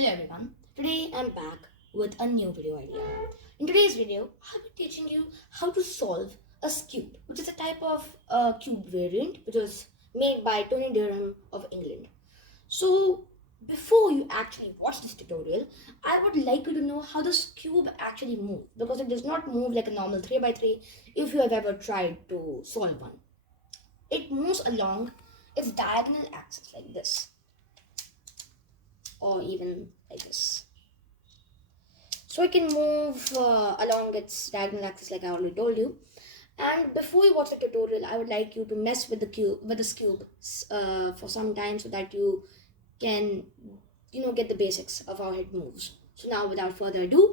Hello everyone, today I'm back with a new video idea. In today's video, I'll be teaching you how to solve a cube, which is a type of cube variant which was made by Tony Durham of England. So before you actually watch this tutorial, I would like you to know how this cube actually moves, because it does not move like a normal 3x3 if you have ever tried to solve one. It moves along its diagonal axis like this, or even like this. So it can move along its diagonal axis like I already told you. And before you watch the tutorial, I would like you to mess with this cube for some time, so that you can get the basics of how it moves. So now without further ado,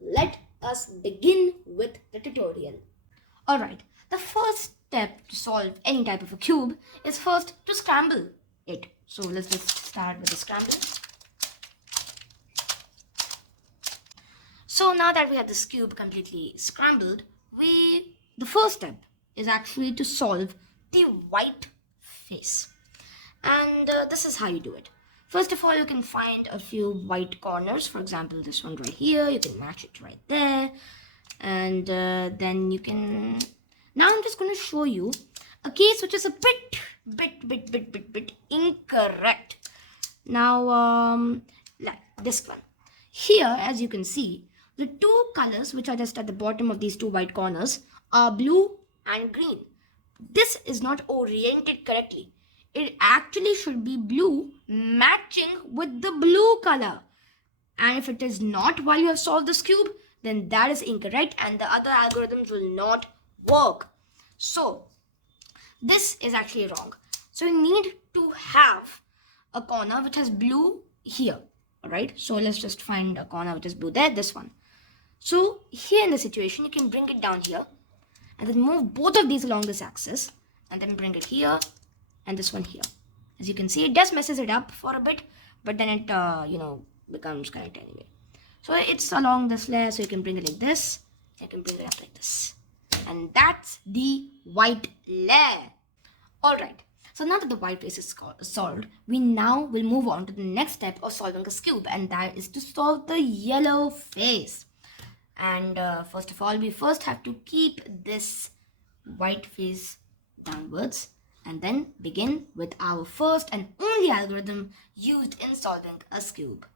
let us begin with the tutorial. Alright, the first step to solve any type of a cube is first to scramble it. So let's just start with the scramble. So now that we have this cube completely scrambled, the first step is actually to solve the white face. And this is how you do it. First of all, you can find a few white corners. For example, this one right here, you can match it right there. And then you can... Now I'm just going to show you a case which is a bit incorrect. Now, like this one. Here, as you can see, the two colors which are just at the bottom of these two white corners are blue and green. This is not oriented correctly. It actually should be blue matching with the blue color. And if it is not while you have solved this cube, then that is incorrect and the other algorithms will not work. So, this is actually wrong. So, you need to have a corner which has blue here. Alright, so let's just find a corner which is blue there, this one. So here in the situation, you can bring it down here and then move both of these along this axis and then bring it here and this one here. As you can see, it just messes it up for a bit, but then it becomes correct anyway. So it's along this layer, so you can bring it like this, you can bring it up like this. And that's the white layer. Alright. So now that the white face is solved, we now will move on to the next step of solving a cube, and that is to solve the yellow face. And first of all, we first have to keep this white face downwards and then begin with our first and only algorithm used in solving a cube.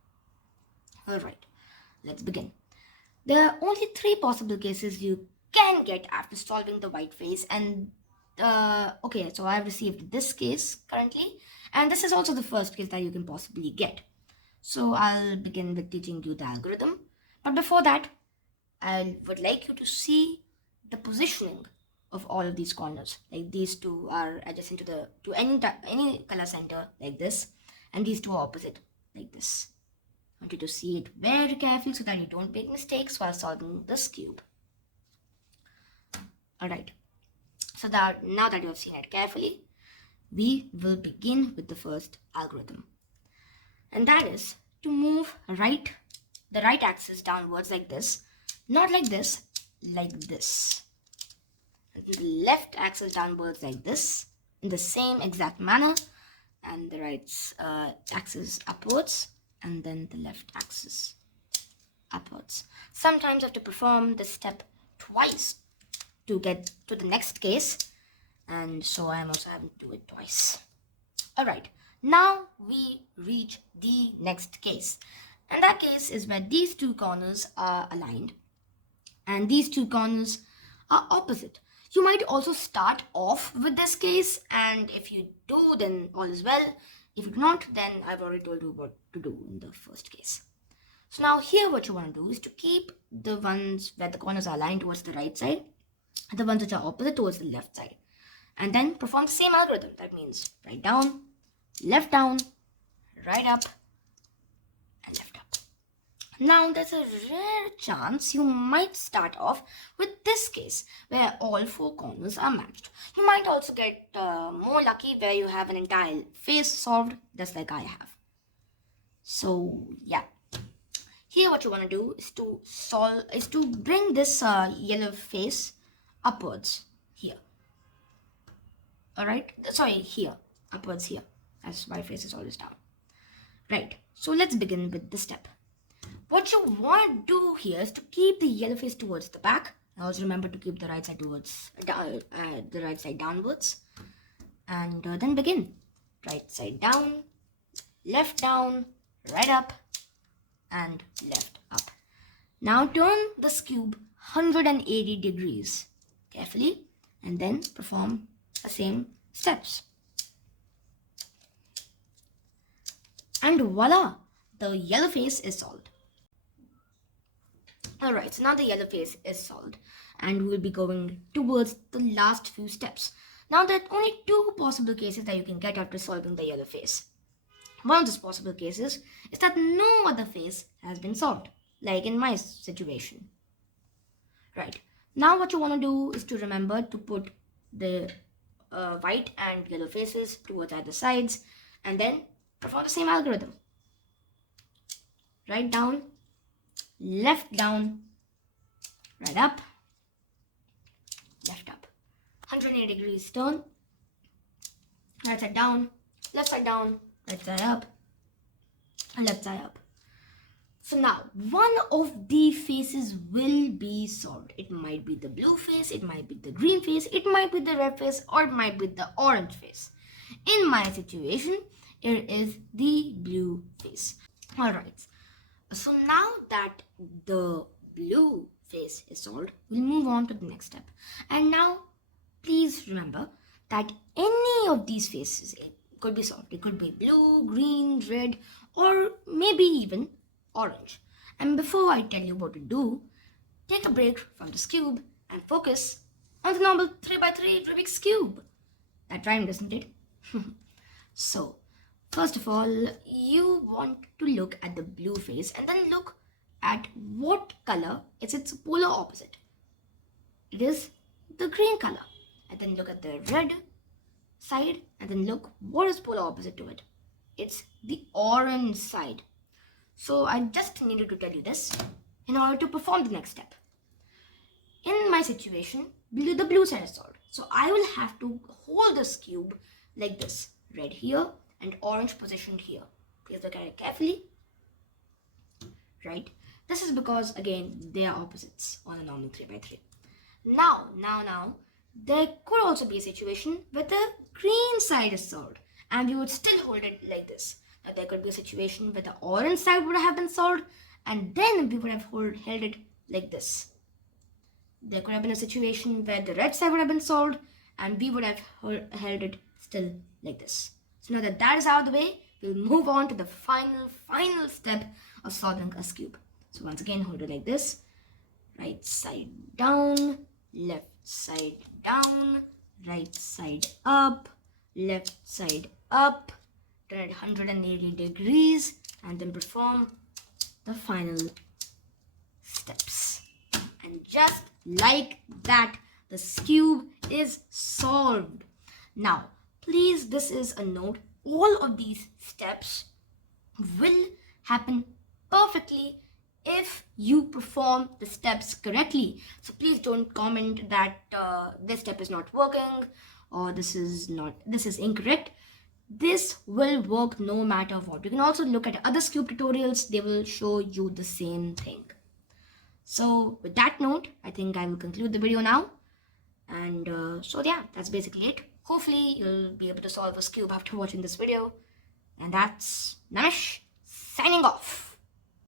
Alright, let's begin. There are only three possible cases you can get after solving the white face, and okay, so I've received this case currently, and this is also the first case that you can possibly get. So I'll begin with teaching you the algorithm, but before that, I would like you to see the positioning of all of these corners. Like these two are adjacent to any color center like this, and these two are opposite like this. I want you to see it very carefully so that you don't make mistakes while solving this cube. Alright. So that now that you have seen it carefully, we will begin with the first algorithm. And that is to move the right axis downwards like this. Not like this, like this. And the left axis downwards like this, in the same exact manner. And the right axis upwards, and then the left axis upwards. Sometimes you have to perform this step twice to get to the next case. And so I am also having to do it twice. Alright, now we reach the next case. And that case is where these two corners are aligned. And these two corners are opposite. You might also start off with this case, and if you do, then all is well. If you do not, then I've already told you what to do in the first case. So now here what you want to do is to keep the ones where the corners are aligned towards the right side, and the ones which are opposite towards the left side. And then perform the same algorithm. That means right down, right up, and left up. Now, there's a rare chance you might start off with this case where all four corners are matched. You might also get more lucky where you have an entire face solved just like I have. So, yeah. Here what you want to do is to bring this yellow face upwards here. Alright? Sorry, here. Upwards here. As white face is always down. Right, so let's begin with the step. What you want to do here is to keep the yellow face towards the back. Also remember to keep the right side downwards, and then begin. Right side down, left down, right up, and left up. Now turn this cube 180 degrees carefully, and then perform the same steps. And voila, the yellow face is solved. Alright, so now the yellow face is solved, and we'll be going towards the last few steps. Now there are only two possible cases that you can get after solving the yellow face. One of those possible cases is that no other face has been solved, like in my situation. Right, now what you want to do is to remember to put the white and yellow faces towards either sides, and then perform the same algorithm. Right down, left down, right up, left up. 180 degrees turn, right side down, right side up, and left side up. So now, one of the faces will be solved. It might be the blue face, it might be the green face, it might be the red face, or it might be the orange face. In my situation, it is the blue face. Alright, so now that the blue face is solved, we'll move on to the next step. And now, please remember that any of these faces could be solved. It could be blue, green, red, or maybe even orange. And before I tell you what to do, take a break from this cube and focus on the normal 3x3 Rubik's Cube. That rhymed, isn't it? So, first of all, you want to look at the blue face and then look at what color is its polar opposite. It is the green color. And then look at the red side and then look what is polar opposite to it. It's the orange side. So I just needed to tell you this in order to perform the next step. In my situation, the blue side is solved. So I will have to hold this cube like this. Red here and orange positioned here. Please look at it carefully. Right? This is because, again, they are opposites on a normal 3x3. Now, there could also be a situation where the green side is solved and we would still hold it like this. Now, there could be a situation where the orange side would have been solved and then we would have held it like this. There could have been a situation where the red side would have been solved and we would have held it still like this. So now that that is out of the way, we'll move on to the final step of solving a cube. So once again, hold it like this. Right side down, left side down, right side up, left side up, turn it 180 degrees, and then perform the final steps. And just like that, the cube is solved. Now, please, this is a note. All of these steps will happen perfectly if you perform the steps correctly. So please don't comment that this step is not working or this is incorrect. This will work no matter what. You can also look at other cube tutorials. They will show you the same thing. So with that note, I think I will conclude the video now. And so yeah, that's basically it. Hopefully you'll be able to solve this cube after watching this video. And that's Namish signing off.